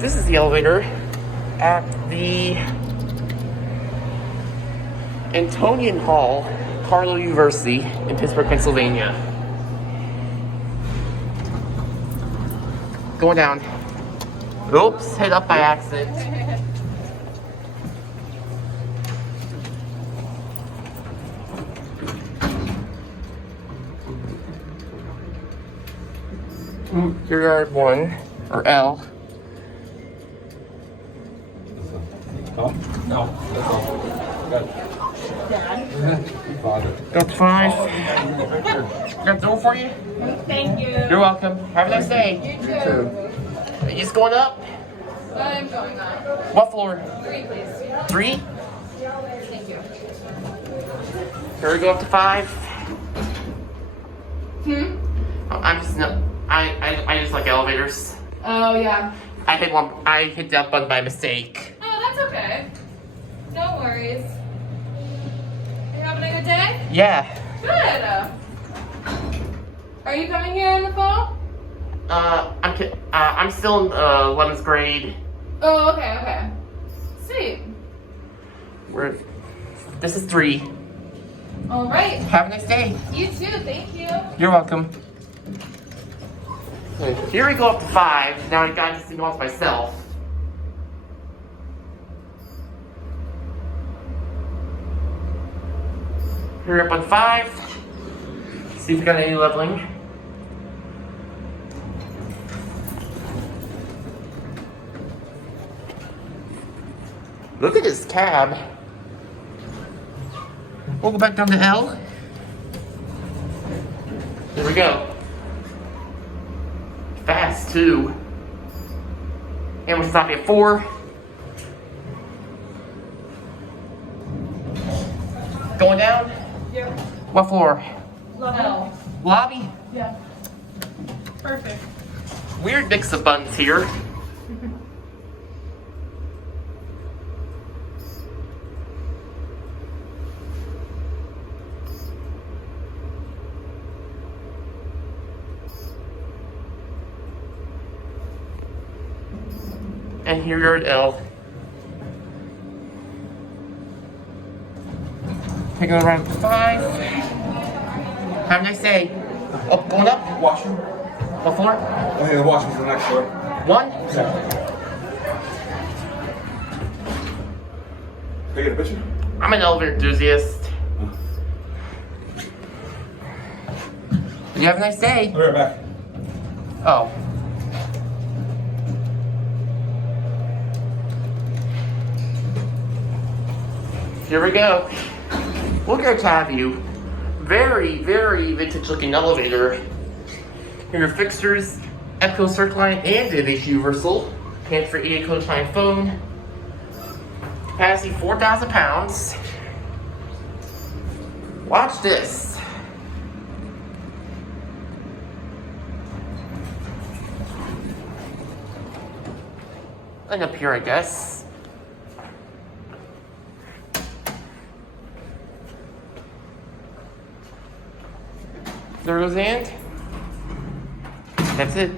This is the elevator at the Antonian Hall, Carlow University in Pittsburgh, Pennsylvania. Going down. Oops, hit up by accident. Here are 1, or L. Oh? No, that's all. Good. Got 5. Got a door for you? Thank you. You're welcome. Have a nice day. You too. You just going up? I'm going up. What floor? 3, please. 3? Thank you. Here we go up to 5. I'm just no. I just like elevators. Oh, yeah. I hit that button by mistake. Oh, that's okay. No worries. You having a good day? Yeah. Good. Are you coming here in the fall? I'm still in 11th grade. Oh, okay. Sweet. This is 3. All right. Have a nice day. You too. Thank you. You're welcome. Here we go up to 5. Now I got this thing off myself. Here up on 5. See if we got any leveling. Look at this cab. We'll go back down to L. There we go. Fast too. And we're stopping at 4. Going down? Yep. What floor? Level. Lobby? Yeah. Perfect. Weird mix of buttons here. And here you're at L. Taking it around 5. Have a nice day. Oh, going up? Washroom? What floor? I think the washroom's the next floor. 1? Can I get a picture? I'm an elevator enthusiast. You have a nice day. I'll be right back. Oh. Here we go. Look at have you. Very, very vintage looking elevator. Here are Fixtures, EPCO CircleLine, and it is universal. Hands-free EPCO CircleLine phone. Capacity 4,000 pounds. Watch this. And up here, I guess. There goes the end. That's it.